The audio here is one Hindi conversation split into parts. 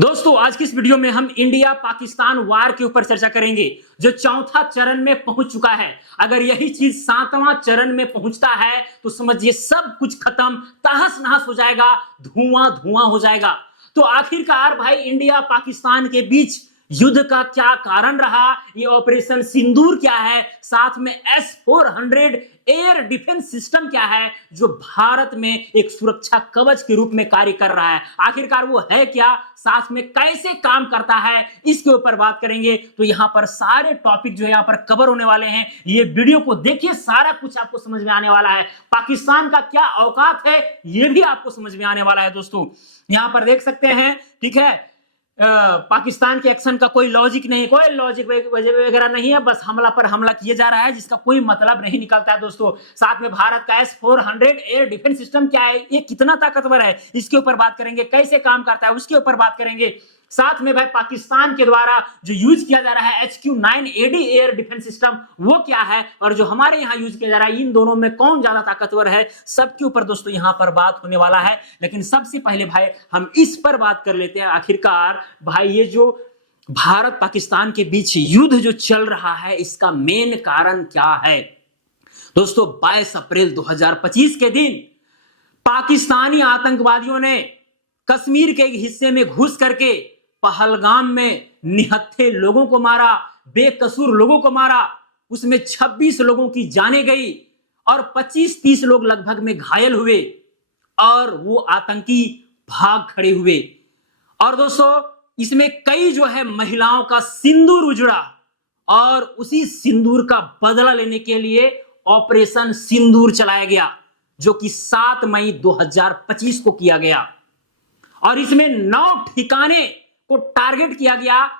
दोस्तों आज की इस वीडियो में हम इंडिया पाकिस्तान वार के ऊपर चर्चा करेंगे जो चौथा चरण में पहुंच चुका है। अगर यही चीज सातवां चरण में पहुंचता है तो समझिए सब कुछ खत्म, तहस नहस हो जाएगा, धुआं धुआं हो जाएगा। तो आखिरकार भाई इंडिया पाकिस्तान के बीच युद्ध का क्या कारण रहा, ये ऑपरेशन सिंदूर क्या है, साथ में S-400 एयर डिफेंस सिस्टम क्या है जो भारत में एक सुरक्षा कवच के रूप में कार्य कर रहा है, आखिरकार वो है क्या, साथ में कैसे काम करता है, इसके ऊपर बात करेंगे। तो यहां पर सारे टॉपिक जो है यहां पर कवर होने वाले हैं। ये वीडियो को देखिए, सारा कुछ आपको समझ में आने वाला है। पाकिस्तान का क्या औकात है ये भी आपको समझ में आने वाला है। दोस्तों यहां पर देख सकते हैं, ठीक है, पाकिस्तान के एक्शन का कोई लॉजिक नहीं, कोई लॉजिक वगैरह नहीं है, बस हमला पर हमला किया जा रहा है जिसका कोई मतलब नहीं निकलता है। दोस्तों साथ में भारत का S-400 एयर डिफेंस सिस्टम क्या है, ये कितना ताकतवर है, इसके ऊपर बात करेंगे। कैसे काम करता है उसके ऊपर बात करेंगे। साथ में भाई पाकिस्तान के द्वारा जो यूज किया जा रहा है HQ-9AD एयर डिफेंस सिस्टम वो क्या है, और जो हमारे यहाँ यूज किया जा रहा है, इन दोनों में कौन ज्यादा ताकतवर है, सबके ऊपर दोस्तों यहाँ पर बात होने वाला है। लेकिन सबसे पहले भाई हम इस पर बात कर लेते हैं, आखिरकार भाई ये जो भारत पाकिस्तान के बीच युद्ध जो चल रहा है इसका मेन कारण क्या है। दोस्तों 22 अप्रैल 2025 के दिन पाकिस्तानी आतंकवादियों ने कश्मीर के एक हिस्से में घुस करके पहलगाम में निहत्थे लोगों को मारा, बेकसूर लोगों को मारा। उसमें 26 लोगों की जानें गई और 25-30 लोग लगभग में घायल हुए और वो आतंकी भाग खड़े हुए। और दोस्तों इसमें कई जो है महिलाओं का सिंदूर उजड़ा और उसी सिंदूर का बदला लेने के लिए ऑपरेशन सिंदूर चलाया गया जो कि 7 मई 2025 को किया गया। और इसमें 9 ठिकाने को टारगेट किया गया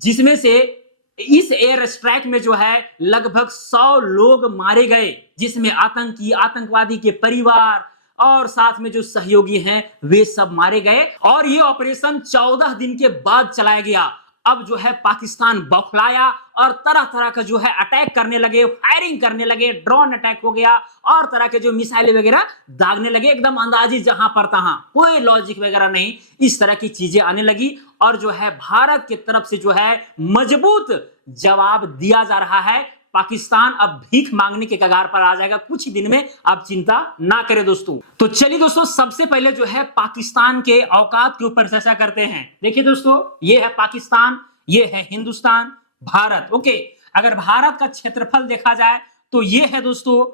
जिसमें से इस एयर स्ट्राइक में जो है लगभग 100 लोग मारे गए, जिसमें आतंकी, आतंकवादी के परिवार और साथ में जो सहयोगी हैं वे सब मारे गए। और ये ऑपरेशन 14 दिन के बाद चलाया गया। अब जो है पाकिस्तान बौखलाया और तरह तरह का जो है अटैक करने लगे, फायरिंग करने लगे, ड्रोन अटैक हो गया और तरह के जो मिसाइलें वगैरह दागने लगे, एकदम अंदाजी जहां पर तहां, कोई लॉजिक वगैरह नहीं, इस तरह की चीजें आने लगी। और जो है भारत की तरफ से जो है मजबूत जवाब दिया जा रहा है। पाकिस्तान अब भीख मांगने के कगार पर आ जाएगा कुछ ही दिन में, आप चिंता ना करें दोस्तों। तो चलिए दोस्तों सबसे पहले जो है पाकिस्तान के औकात के ऊपर चर्चा करते हैं। देखिए दोस्तों ये है पाकिस्तान, ये है हिंदुस्तान, भारत। ओके, अगर भारत का क्षेत्रफल देखा जाए तो ये है दोस्तों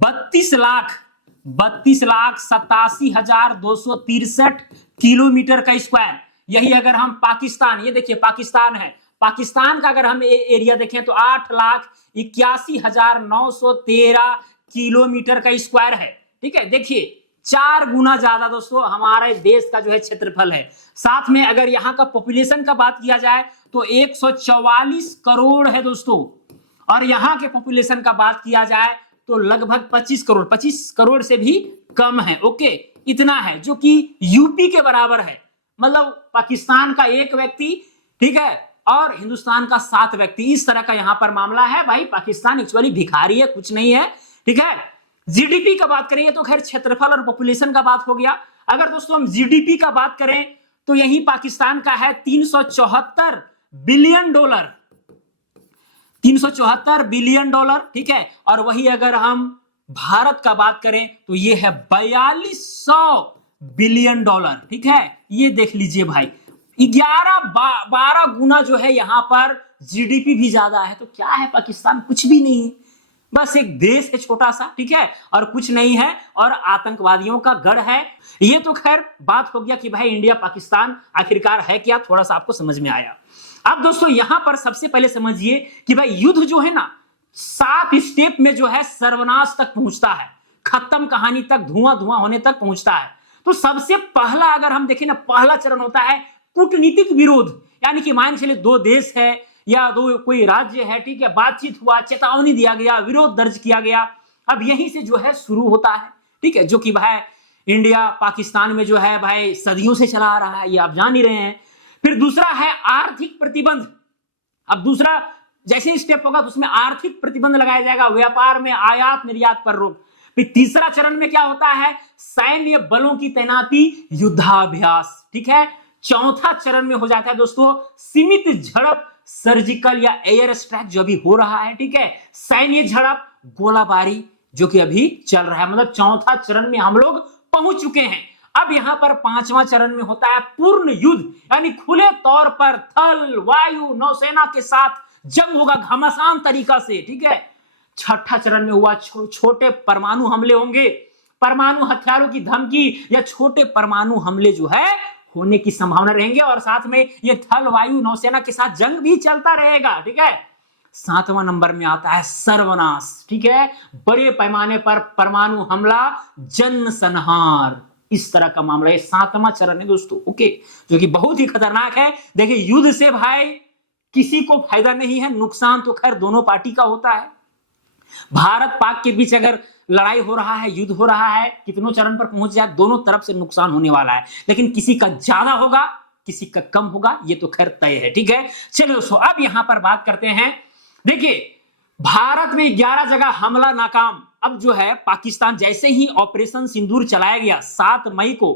32,87,263 किलोमीटर का स्क्वायर। यही अगर हम पाकिस्तान, ये देखिए पाकिस्तान है, पाकिस्तान का अगर हम एरिया देखें तो 8,81,913 किलोमीटर का स्क्वायर है। ठीक है, देखिए 4 गुना ज्यादा दोस्तों हमारे देश का जो है क्षेत्रफल है। साथ में अगर यहाँ का पॉपुलेशन का बात किया जाए तो 144 करोड़ है दोस्तों, और यहाँ के पॉपुलेशन का बात किया जाए तो लगभग 25 करोड़ से भी कम है। ओके, इतना है जो कि यूपी के बराबर है। मतलब पाकिस्तान का 1 व्यक्ति, ठीक है, और हिंदुस्तान का 7 व्यक्ति, इस तरह का यहां पर मामला है। भाई पाकिस्तान एक्चुअली भिखारी है, कुछ नहीं है। ठीक है, जीडीपी का बात करेंगे तो खैर क्षेत्रफल और पॉपुलेशन का बात हो गया। अगर दोस्तों हम जीडीपी का बात करें तो यही पाकिस्तान का है 374 बिलियन डॉलर, 374 बिलियन डॉलर। ठीक है, और वही अगर हम भारत का बात करें तो ये है 4200 बिलियन डॉलर। ठीक है, ये देख लीजिए भाई 11-12 गुना जो है यहां पर जीडीपी भी ज्यादा है। तो क्या है पाकिस्तान, कुछ भी नहीं है, बस एक देश है छोटा सा, ठीक है, और कुछ नहीं है, और आतंकवादियों का गढ़ है। ये तो खैर बात हो गया कि भाई इंडिया पाकिस्तान आखिरकार है क्या, थोड़ा सा आपको समझ में आया। अब दोस्तों यहां पर सबसे पहले समझिए कि भाई युद्ध जो है ना 7 स्टेप में जो है सर्वनाश तक पहुंचता है, खत्म कहानी तक, धुआं धुआं होने तक पहुंचता है। तो सबसे पहला अगर हम देखें ना, पहला चरण होता है कूटनीतिक विरोध, यानी कि मान चलिए 2 देश है या 2 कोई राज्य है, ठीक है, बातचीत हुआ, चेतावनी दिया गया, विरोध दर्ज किया गया। अब यहीं से जो है शुरू होता है, ठीक है, जो कि भाई इंडिया पाकिस्तान में जो है भाई सदियों से चला आ रहा है, ये आप जान ही रहे हैं। फिर दूसरा है आर्थिक प्रतिबंध। अब दूसरा जैसे स्टेप होगा तो उसमें आर्थिक प्रतिबंध लगाया जाएगा, व्यापार में आयात निर्यात पर रोक। फिर तीसरा चरण में क्या होता है, सैन्य बलों की तैनाती, युद्धाभ्यास। ठीक है, चौथा चरण में हो जाता है दोस्तों सीमित झड़प सर्जिकल या एयर स्ट्राइक जो अभी हो रहा है, ठीक है, सैन्य झड़प गोलाबारी जो कि अभी चल रहा है। मतलब चौथा चरण में हम लोग पहुंच चुके हैं। अब यहां पर पांचवा चरण में होता है पूर्ण युद्ध, यानी खुले तौर पर थल वायु नौसेना के साथ जंग होगा घमासान तरीका से, ठीक है। छठा चरण में हुआ छोटे परमाणु हमले होंगे, परमाणु हथियारों की धमकी या छोटे परमाणु हमले जो है होने की संभावना रहेंगे, और साथ में ये थल वायु नौसेना के साथ जंग भी चलता रहेगा, ठीक है। सातवां नंबर में आता है सर्वनाश, ठीक है, बड़े पैमाने पर परमाणु हमला जन संहार, इस तरह का मामला है। सातवां चरण है दोस्तों, ओके, जो कि बहुत ही खतरनाक है। देखिए युद्ध से भाई किसी को फायदा नहीं है, नुकसान तो खैर दोनों पार्टी का होता है। भारत पाक के बीच अगर लड़ाई हो रहा है, युद्ध हो रहा है, कितनों चरण पर पहुंच जाए, दोनों तरफ से नुकसान होने वाला है, लेकिन किसी का ज्यादा होगा किसी का कम होगा, ये तो खैर तय है, ठीक है। चलिए दोस्तों अब यहां पर बात करते हैं। देखिए भारत में 11 जगह हमला नाकाम। अब जो है पाकिस्तान जैसे ही ऑपरेशन सिंदूर चलाया गया 7 मई को,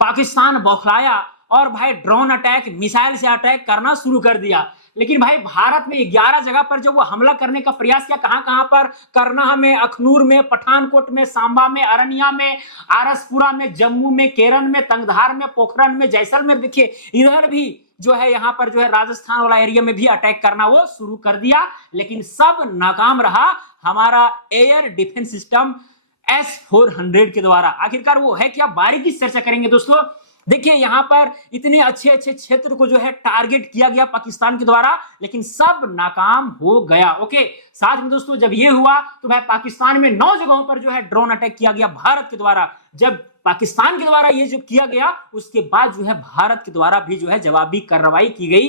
पाकिस्तान बौखलाया और भाई ड्रोन अटैक मिसाइल से अटैक करना शुरू कर दिया। लेकिन भाई भारत में 11 जगह पर जब वो हमला करने का प्रयास किया, कहां पर, करनाह में, अखनूर में, पठानकोट में, सांबा में, अरनिया में, आरसपुरा में, जम्मू में, केरन में, तंगधार में, पोखरण में, जैसलमेर, देखिए इधर भी जो है यहां पर जो है राजस्थान वाला एरिया में भी अटैक करना वो शुरू कर दिया, लेकिन सब नाकाम रहा हमारा एयर डिफेंस सिस्टम S-400 के द्वारा। आखिरकार वो है क्या, बारीकी से चर्चा करेंगे दोस्तों। देखिए यहां पर इतने अच्छे अच्छे क्षेत्र को जो है टारगेट किया गया पाकिस्तान के द्वारा, लेकिन सब नाकाम हो गया, ओके। साथ में दोस्तों जब ये हुआ तो भाई पाकिस्तान में 9 जगहों पर जो है ड्रोन अटैक किया गया भारत के द्वारा। जब पाकिस्तान के द्वारा ये जो किया गया उसके बाद जो है भारत के द्वारा भी जो है जवाबी कार्रवाई की गई।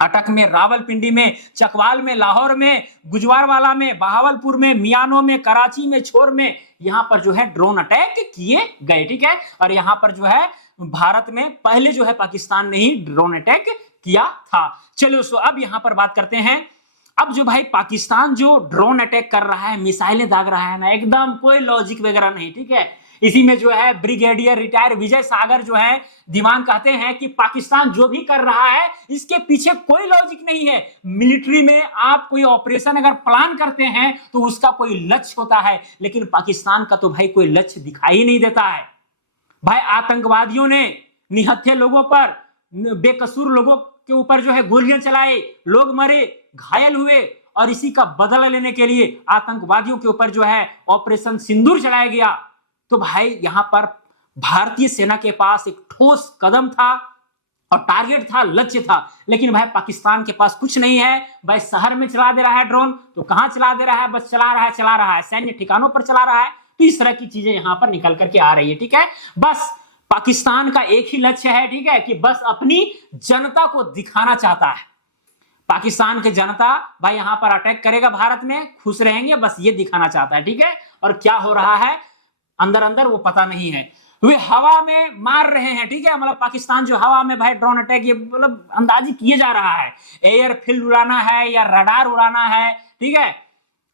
अटक में, रावलपिंडी में, चकवाल में, लाहौर में, गुजरावाला में, बहावलपुर में, मियानो में, कराची में, छोर में, यहां पर जो है ड्रोन अटैक किए गए, ठीक है। और यहां पर जो है भारत में पहले जो है पाकिस्तान ने ही ड्रोन अटैक किया था। चलिए दोस्तों अब यहां पर बात करते हैं। अब जो भाई पाकिस्तान जो ड्रोन अटैक कर रहा है, मिसाइलें दाग रहा है ना, एकदम कोई लॉजिक वगैरह नहीं, ठीक है। इसी में जो है ब्रिगेडियर रिटायर विजय सागर जो है दीवान कहते हैं कि पाकिस्तान जो भी कर रहा है इसके पीछे कोई लॉजिक नहीं है। मिलिट्री में आप कोई ऑपरेशन अगर प्लान करते हैं तो उसका कोई लक्ष्य होता है, लेकिन पाकिस्तान का तो भाई कोई लक्ष्य दिखाई नहीं देता है। भाई आतंकवादियों ने निहत्थे लोगों पर, बेकसूर लोगों के ऊपर जो है गोलियां चलाई, लोग मरे, घायल हुए, और इसी का बदला लेने के लिए आतंकवादियों के ऊपर जो है ऑपरेशन सिंदूर चलाया गया। तो भाई यहां पर भारतीय सेना के पास एक ठोस कदम था और टारगेट था, लक्ष्य था, लेकिन भाई पाकिस्तान के पास कुछ नहीं है। भाई शहर में चला दे रहा है ड्रोन, तो कहां चला दे रहा है, बस चला रहा है, सैन्य ठिकानों पर चला रहा है। तो इस तरह की चीजें यहां पर निकल करके आ रही है, ठीक है। बस पाकिस्तान का एक ही लक्ष्य है, ठीक है, कि बस अपनी जनता को दिखाना चाहता है। पाकिस्तान की जनता भाई यहां पर अटैक करेगा, भारत में खुश रहेंगे, बस ये दिखाना चाहता है, ठीक है। और क्या हो रहा है अंदर अंदर वो पता नहीं है। वे हवा में मार रहे हैं, ठीक है, मतलब पाकिस्तान जो हवा में भाई ड्रोन अटैक ये मतलब अंदाजी किए जा रहा है, एयरफील्ड उड़ाना है या रडार उड़ाना है, ठीक है,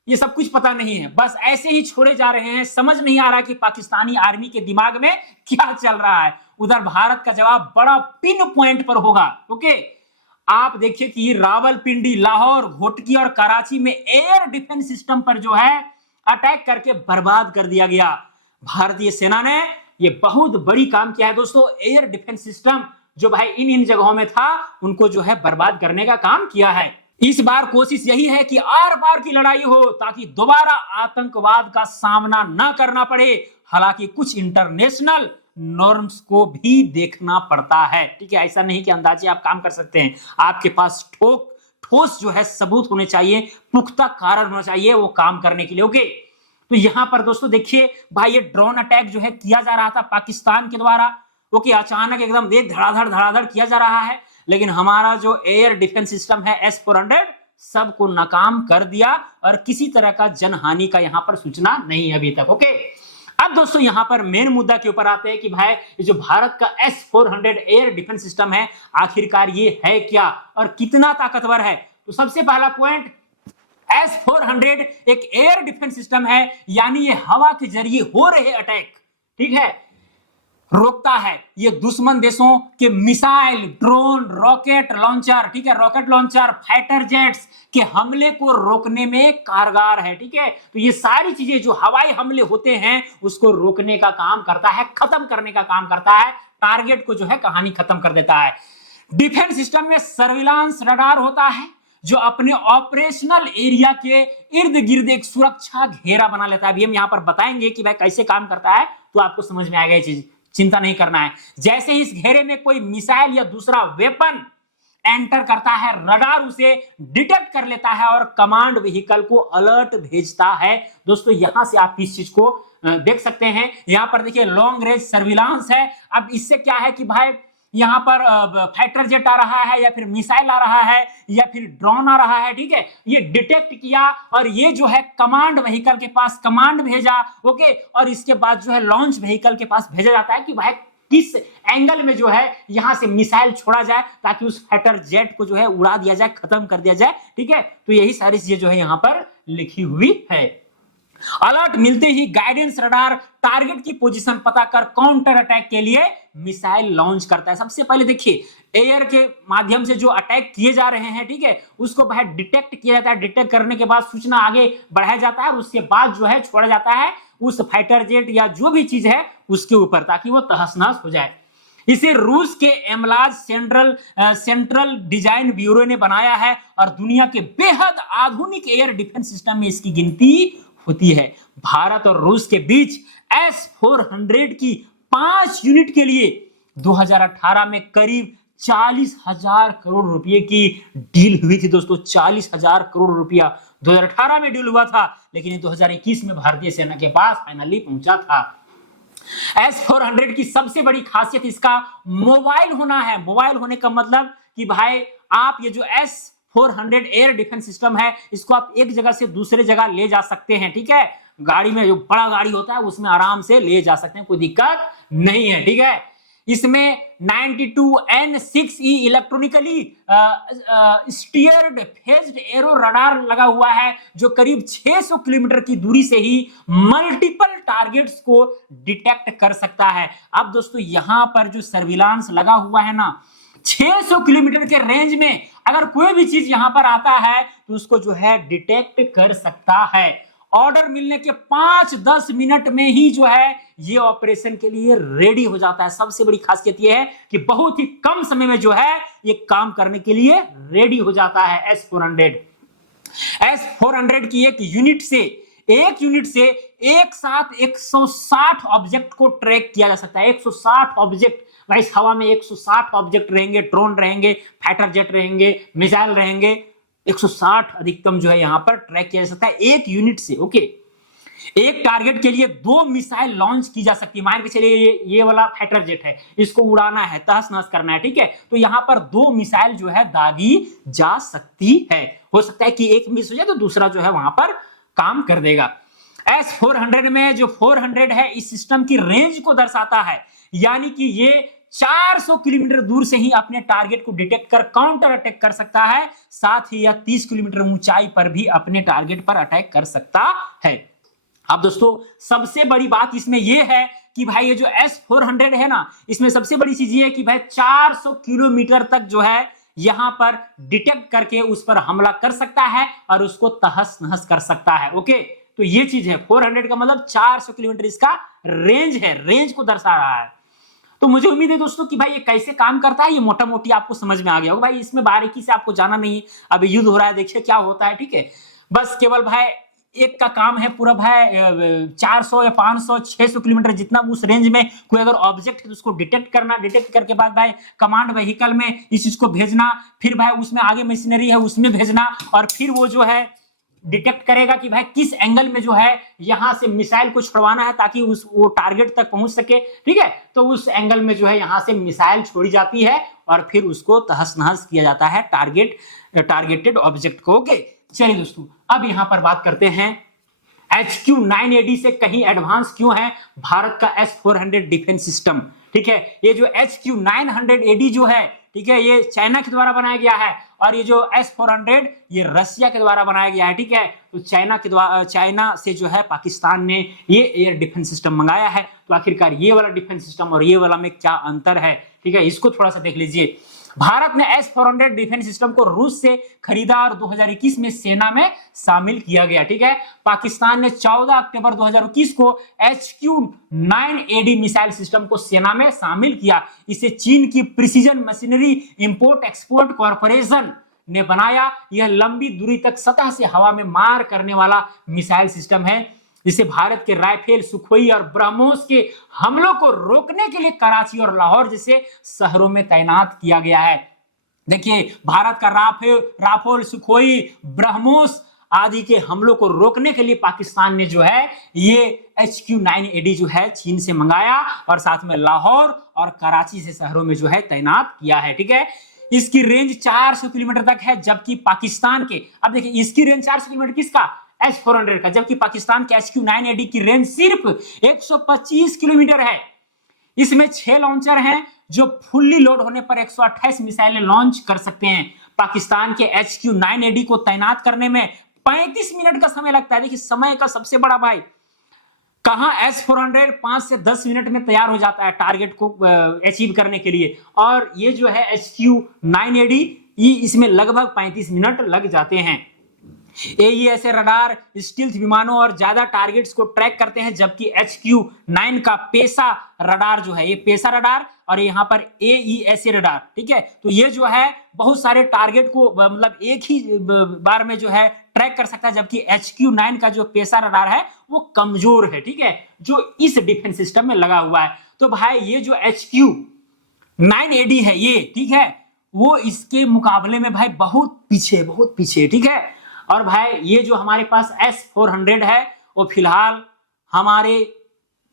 ये सब कुछ पता नहीं है, बस ऐसे ही छोड़े जा रहे हैं। समझ नहीं आ रहा कि पाकिस्तानी आर्मी के दिमाग में क्या चल रहा है। उधर भारत का जवाब बड़ा पिन पॉइंट पर होगा, ओके। आप देखिए कि रावलपिंडी, लाहौर, घोटकी और कराची में एयर डिफेंस सिस्टम पर जो है अटैक करके बर्बाद कर दिया गया। भारतीय सेना ने ये बहुत बड़ी काम किया है दोस्तों। एयर डिफेंस सिस्टम जो भाई इन जगहों में था उनको जो है बर्बाद करने का काम किया है। इस बार कोशिश यही है कि आर पार की लड़ाई हो ताकि दोबारा आतंकवाद का सामना ना करना पड़े। हालांकि कुछ इंटरनेशनल नॉर्म्स को भी देखना पड़ता है, ठीक है। ऐसा नहीं कि अंदाजे आप काम कर सकते हैं, आपके पास ठोस जो है सबूत होने चाहिए, पुख्ता कारण होना चाहिए वो काम करने के लिए, ओके। तो यहां पर दोस्तों देखिए भाई ये ड्रोन अटैक जो है किया जा रहा था पाकिस्तान के द्वारा, ओके, अचानक एकदम धड़ाधड़ किया जा रहा है, लेकिन हमारा जो एयर डिफेंस सिस्टम है S-400 सबको नाकाम कर दिया और किसी तरह का जनहानि का यहां पर सूचना नहीं है अभी तक, ओके। अब दोस्तों यहां पर मेन मुद्दा के ऊपर आते हैं कि भाई ये जो भारत का S-400 एयर डिफेंस सिस्टम है आखिरकार ये है क्या और कितना ताकतवर है। तो सबसे पहला पॉइंट, S-400 एक एयर डिफेंस सिस्टम है, यानी ये हवा के जरिए हो रहे अटैक, ठीक है, रोकता है ये दुश्मन देशों के मिसाइल, ड्रोन, रॉकेट लॉन्चर, ठीक है, रॉकेट लॉन्चर, फाइटर जेट्स के हमले को रोकने में कारगर है, ठीक है। तो ये सारी चीजें जो हवाई हमले होते हैं उसको रोकने का काम करता है, खत्म करने का काम करता है, टारगेट को जो है कहानी खत्म कर देता है। डिफेंस सिस्टम में सर्विलांस रडार होता है जो अपने ऑपरेशनल एरिया के इर्द गिर्द एक सुरक्षा घेरा बना लेता है। अभी हम यहां पर बताएंगे कि भाई कैसे काम करता है, तो आपको समझ में आएगा ये चीज, चिंता नहीं करना है। जैसे ही इस घेरे में कोई मिसाइल या दूसरा वेपन एंटर करता है, रडार उसे डिटेक्ट कर लेता है और कमांड व्हीकल को अलर्ट भेजता है। दोस्तों यहां से आप इस चीज को देख सकते हैं, यहां पर देखिए लॉन्ग रेंज सर्विलांस है। अब इससे क्या है कि भाई यहां पर फाइटर जेट आ रहा है या फिर मिसाइल आ रहा है या फिर ड्रोन आ रहा है, ठीक है, ये डिटेक्ट किया और ये जो है कमांड व्हीकल के पास कमांड भेजा, ओके, और इसके बाद जो है लॉन्च व्हीकल के पास भेजा जाता है कि भाई किस एंगल में जो है यहां से मिसाइल छोड़ा जाए ताकि उस फाइटर जेट को जो है उड़ा दिया जाए, खत्म कर दिया जाए, ठीक है। तो यही सारी चीजें जो है यहां पर लिखी हुई है। अलर्ट मिलते ही गाइडेंस रडार टारगेट की पोजीशन पता कर काउंटर अटैक के लिए मिसाइल लॉन्च करता है। सबसे पहले देखिए एयर के माध्यम से जो अटैक किए जा रहे हैं, ठीक है, उसको बाहर डिटेक्ट किया जाता है, डिटेक्ट करने के बाद सूचना आगे बढ़ाया जाता है और उसके बाद जो है छोड़ा जाता है उस फाइटर जेट या जो भी चीज है उसके ऊपर ताकि वो तहस नहस हो जाए। इसे रूस के एमलाज सेंट्रल डिजाइन ब्यूरो ने बनाया है और दुनिया के बेहद आधुनिक एयर डिफेंस सिस्टम में इसकी गिनती होती है। भारत और रूस के बीच S-400 की 5 यूनिट के लिए 2018 में करीब 40,000 करोड़ रुपए की डील हुई थी। दोस्तों 40,000 करोड़ रुपया 2018 में डील हुआ था, लेकिन ये 2021 में भारतीय सेना के पास फाइनली पहुंचा था। S-400 की सबसे बड़ी खासियत इसका मोबाइल होना है। मोबाइल होने का मतलब कि भाई आप ये जो S-400 एयर डिफेंस सिस्टम है इसको आप एक जगह से दूसरे जगह ले जा सकते हैं, ठीक है। गाड़ी में जो बड़ा गाड़ी होता है उसमें आराम से ले जा सकते हैं, कोई दिक्कत नहीं है, ठीक है। इसमें 92N6E electronically steered phased arrow radar लगा हुआ है जो करीब 600 किलोमीटर की दूरी से ही मल्टीपल टारगेट्स को डिटेक्ट कर सकता है। अब दोस्तों यहां पर जो सर्विलांस लगा हुआ है ना, 600 किलोमीटर के रेंज में अगर कोई भी चीज यहां पर आता है तो उसको जो है डिटेक्ट कर सकता है। ऑर्डर मिलने के 5-10 मिनट में ही जो है ये ऑपरेशन के लिए रेडी हो जाता है। सबसे बड़ी खासियत ये है कि बहुत ही कम समय में जो है ये काम करने के लिए रेडी हो जाता है। S-400 की एक यूनिट से एक साथ 160 ऑब्जेक्ट को ट्रैक किया जा सकता है। 160 ऑब्जेक्ट, भाई हवा में 160 ऑब्जेक्ट रहेंगे, ड्रोन रहेंगे, फाइटर जेट रहेंगे, मिसाइल रहेंगे, 160 अधिकतम जो है यहां पर ट्रैक किया जा सकता है एक यूनिट से, ओके। एक टारगेट के लिए 2 मिसाइल लॉन्च की जा सकती है। मान के चलिए ये वाला फाइटर जेट है, इसको उड़ाना है, तहस नहस करना है, ठीक है, तो यहां पर 2 मिसाइल जो है दागी जा सकती है। हो सकता है कि एक मिस हो जाए तो दूसरा जो है वहां पर काम कर देगा। S-400 में जो 400 है इस सिस्टम की रेंज को दर्शाता है, यानी कि ये 400 किलोमीटर दूर से ही अपने टारगेट को डिटेक्ट कर काउंटर अटैक कर सकता है। साथ ही यह 30 किलोमीटर ऊंचाई पर भी अपने टारगेट पर अटैक कर सकता है। अब दोस्तों सबसे बड़ी बात इसमें यह है कि भाई ये जो S-400 है ना, इसमें सबसे बड़ी चीज ये है कि भाई 400 किलोमीटर तक जो है यहां पर डिटेक्ट करके उस पर हमला कर सकता है और उसको तहस नहस कर सकता है, ओके। तो ये चीज है 400 का मतलब 400 किलोमीटर इसका रेंज है, रेंज को दर्शा रहा है। तो मुझे उम्मीद है दोस्तों कि भाई ये कैसे काम करता है ये मोटा मोटी आपको समझ में आ गया होगा। भाई इसमें बारीकी से आपको जाना नहीं है, अभी युद्ध हो रहा है, देखिए क्या होता है, ठीक है। बस केवल भाई एक का काम है पूरा भाई 400 या 500 600 किलोमीटर जितना उस रेंज में कोई अगर ऑब्जेक्ट है तो उसको डिटेक्ट करना, डिटेक्ट करके बाद भाई कमांड व्हीकल में इस चीज को भेजना, फिर भाई उसमें आगे मशीनरी है उसमें भेजना और फिर वो जो है डिटेक्ट करेगा कि भाई किस एंगल में जो है यहां से मिसाइल को छुड़वाना है ताकि वो टारगेट तक पहुंच सके, ठीक है। तो उस एंगल में जो है यहां से मिसाइल छोड़ी जाती है और फिर उसको तहस नहस किया जाता है टारगेटेड ऑब्जेक्ट को, ओके। चलिए दोस्तों अब यहां पर बात करते हैं HQ-9AD से कहीं एडवांस क्यों है भारत का S-400 डिफेंस सिस्टम, ठीक है। ये जो HQ-900AD जो है ठीक है, ये चाइना के द्वारा बनाया गया है, और ये जो S-400 ये रसिया के द्वारा बनाया गया है, ठीक है। तो चाइना से जो है पाकिस्तान ने ये एयर डिफेंस सिस्टम मंगाया है। तो आखिरकार ये वाला डिफेंस सिस्टम और ये वाला में क्या अंतर है, ठीक है, इसको थोड़ा सा देख लीजिए। भारत ने S-400 डिफेंस सिस्टम को रूस से खरीदा और 2021 में सेना में शामिल किया गया, ठीक है। पाकिस्तान ने 14 अक्टूबर 2021 को HQ-9AD मिसाइल सिस्टम को सेना में शामिल किया। इसे चीन की precision machinery import export corporation ने बनाया। यह लंबी दूरी तक सतह से हवा में मार करने वाला मिसाइल सिस्टम है, जिसे भारत के राइफल, सुखोई और ब्रह्मोस के हमलों को रोकने के लिए कराची और लाहौर जैसे शहरों में तैनात किया गया है। देखिए, भारत का राफेल, सुखोई, ब्रह्मोस आदि के हमलों को रोकने के लिए पाकिस्तान ने जो है ये HQ-9AD जो है चीन से मंगाया और साथ में लाहौर और कराची से शहरों में जो है तैनात किया है, ठीक है। इसकी रेंज 400 किलोमीटर तक है, जबकि पाकिस्तान के, अब देखिए इसकी रेंज 400 किलोमीटर किसका, S-400 का, जबकि पाकिस्तान के HQ-9AD की रेंज सिर्फ 125 किलोमीटर है। इसमें 6 लॉन्चर हैं जो फुल्ली लोड होने पर 128 मिसाइलें लॉन्च कर सकते हैं। पाकिस्तान के HQ-9AD को तैनात करने में 35 मिनट का समय लगता है। देखिए, समय का सबसे बड़ा भाई, कहां S-400 5 से 10 मिनट में तैयार हो जाता है टारगेट को अचीव करने के लिए, और ये जो है HQ-9AD इसमें लगभग 35 मिनट लग जाते हैं। AESA रडार स्टील्थ विमानों और ज्यादा टारगेट्स को ट्रैक करते हैं, जबकि HQ-9 का पेसा रडार जो है, ये पेसा रडार और यहाँ पर AESA रडार, ठीक है। तो ये जो है बहुत सारे टारगेट को मतलब एक ही बार में जो है ट्रैक कर सकता है, जबकि HQ-9 का जो पेसा रडार है वो कमजोर है, ठीक है, जो इस डिफेंस सिस्टम में लगा हुआ है। तो भाई ये जो HQ-9AD है ये, ठीक है, वो इसके मुकाबले में भाई बहुत पीछे, ठीक है। और भाई ये जो हमारे पास S-400 है वो फिलहाल हमारे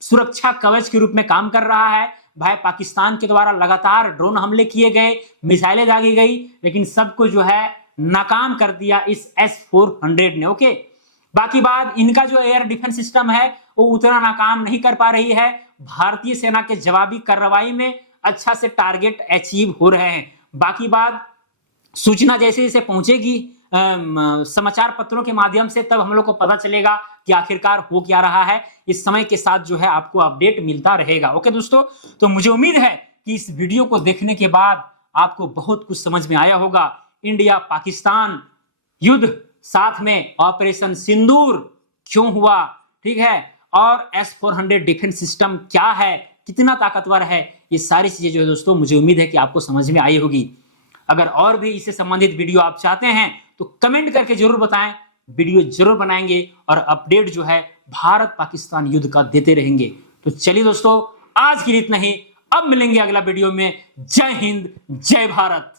सुरक्षा कवच के रूप में काम कर रहा है। भाई पाकिस्तान के द्वारा लगातार ड्रोन हमले किए गए, मिसाइलें दागी गई, लेकिन सबको जो है नाकाम कर दिया इस S-400 ने, ओके। बाकी बात, इनका जो एयर डिफेंस सिस्टम है वो उतना नाकाम नहीं कर पा रही है। भारतीय सेना के जवाबी कार्रवाई में अच्छा से टारगेट अचीव हो रहे हैं। बाकी बात, सूचना जैसे जैसे पहुंचेगी समाचार पत्रों के माध्यम से, तब हम लोग को पता चलेगा कि आखिरकार हो क्या रहा है। इस समय के साथ जो है आपको अपडेट मिलता रहेगा, ओके दोस्तों। तो मुझे उम्मीद है कि इस वीडियो को देखने के बाद आपको बहुत कुछ समझ में आया होगा। इंडिया पाकिस्तान युद्ध, साथ में ऑपरेशन सिंदूर क्यों हुआ, ठीक है, और S-400 डिफेंस सिस्टम क्या है, कितना ताकतवर है, ये सारी चीजें जो है दोस्तों मुझे उम्मीद है कि आपको समझ में आई होगी। अगर और भी इससे संबंधित वीडियो आप चाहते हैं तो कमेंट करके जरूर बताएं, वीडियो जरूर बनाएंगे और अपडेट जो है भारत पाकिस्तान युद्ध का देते रहेंगे। तो चलिए दोस्तों, आज की रीत नहीं, अब मिलेंगे अगला वीडियो में। जय हिंद, जय भारत।